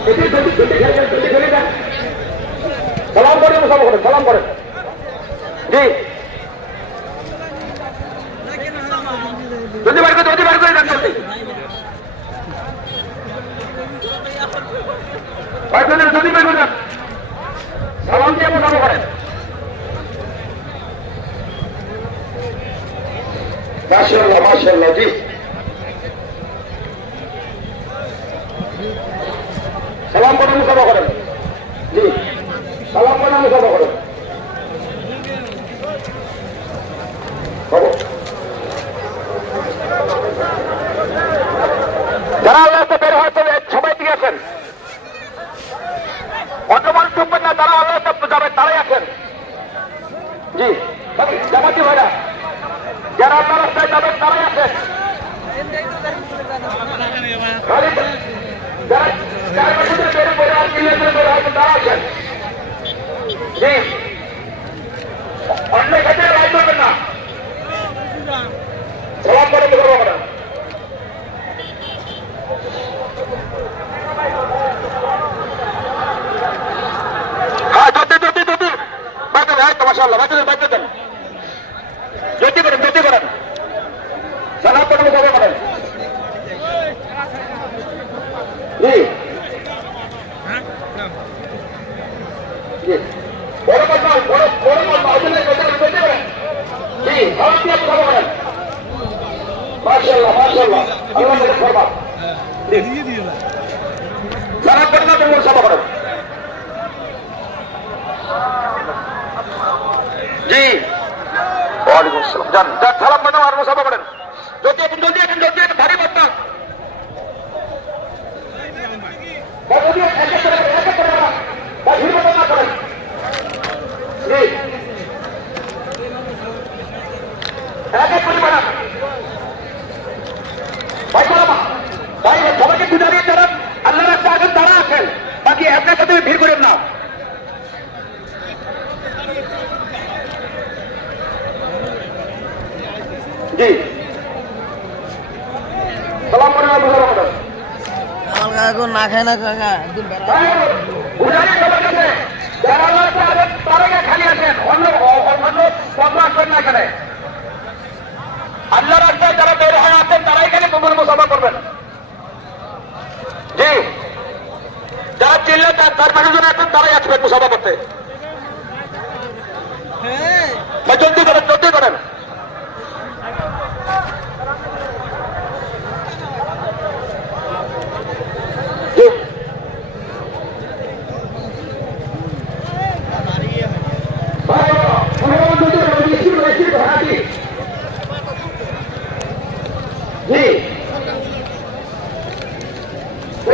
এটি যদি যদি খেলবেন যদি সালাম করেন মুসাফা সালাম করেন জি যদি বার করে যদি বার করে দেন জলদি করে যদি করে মাশাআল্লাহ মাশাআল্লাহ, জি। সালাম করেন মুসাফা করেন। জি, সালাম করেন মুসাফা করেন। যারা আল্লাহ বের হয়তো সবাই দিকে আছেন? অন্য ঢুকবেন না তারা আল্লাহ যাবেন তারাই আছেন। জি জামাতি ভাইরা, যারা আল্লাহ রাস্তায় যাবেন, তারাই আছেন খালি যারা যারা মসজিদে বের করে আর কিলে বের করে হয়তো তারা আছেন জি অন্য ক্ষেত্রে লাইট করবেন না সালাম করে মুখর করেন হ্যাঁ যদি যদি যদি বাঁচে দেন তো মাসাল্লাহ বাঁচে দেন বাঁচে দেন যদি করেন যদি করেন সালাম করে মুখর করেন জি জি বড় কথা বড় বড় কথা আসলে কথা বলতে পারেন জি ভালো দিয়ে কথা বলেন মাশাআল্লাহ মাশাআল্লাহ আল্লাহ মদদ করবা যারা করেন না, তোমরা সভা করেন জি। ওয়ালাইকুম আসসালাম যান যান সালাম বানাও আর সভা ভারী বার্তা বা যদি এক এক করে এক এক করে বাড়ান, বা ভিড় মতো না করেন জি এক এক করে বাড়ান ভাই সালামা ভাই সবাইকে গুজারিয়ে যারা আল্লাহ রাস্তা আছেন তারা আছেন বাকি আপনার সাথে ভিড় করেন না জি। সালাম করে আমার কাকা না খায় না কাকা এখানে খালি আছেন। অন্য অন্য পদ্ম আসবেন না এখানে। আল্লাহ রাস্তায় যারা বের হয়ে আছেন তারা এখানে কবুল মুসাফা করবেন। জি। যারা চিনলে তার তার আছেন তারাই আসবেন মুসাফা করতে। জলদি করেন জলদি করেন জি ভাই, অনুমান যদি করেন, বেশি বেশি ভাড়া দিন। জি জলদি